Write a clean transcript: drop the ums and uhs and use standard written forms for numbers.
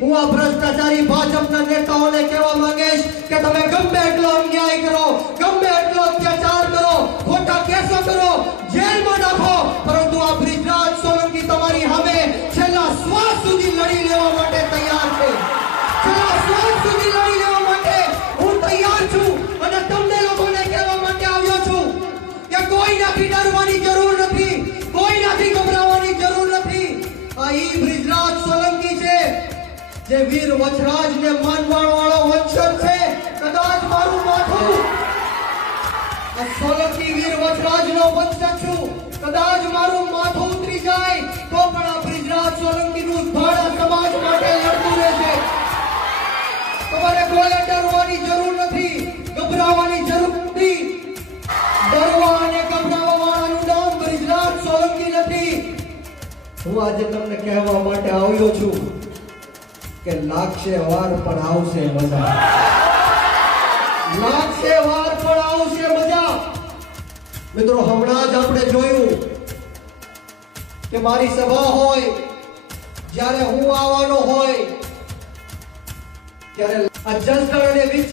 હું આ ભ્રષ્ટાચારી ભાજપના નેતાઓને કહેવા માંગીશ કે તમે ગમે એટલો અન્યાય કરો, ગમે એટલો અત્યાચાર કરો, ખોટા કેસો કરો, જેલમાં નાખો, પરંતુ આ બ્રિજરાજ સોલંકી તમારી સામે છેલ્લા શ્વાસ સુધી લડી લેવા માટે તૈયાર છે. છેલ્લા શ્વાસ સુધી લડી લેવા માટે હું તૈયાર છું. અને તમને લોકોને કહેવા માટે આવ્યો છું કે કોઈનાથી ડરવાની જરૂર નથી, કોઈનાથી ગભરાવાની જરૂર નથી. આ ઈ બ્રિજરાજ સોલંકી છે જે વીર વચરાજને માનવાણ વાળો વંશજ છે. કદાચ મારું માથું સોલંકી વીર વચરાજનો વંશજ છું, કદાચ મારું માથું ઉતરી જાય તો પણ આ બ્રિજરાજ સોલંકીનું ભાડા સમાજ માટે લડતું રહેશે. તમારે કોઈ ડરવાની જરૂર નથી, ગભરાવાની જરૂર નથી. ડરવા અને ગભરાવા વાળાનું નામ બ્રિજરાજ સોલંકી નથી. હું આજે તમને કહેવા માટે આવ્યો છું કે લાગશે વાર પણ આવશે મજા. લાગશે વાર પણ આવશે મજા. મિત્રો, હમણાં જ આપણે જોયું કે મારી સભા હોય, જ્યારે હું આવવાનો હોય ત્યારે આ જસદણ અને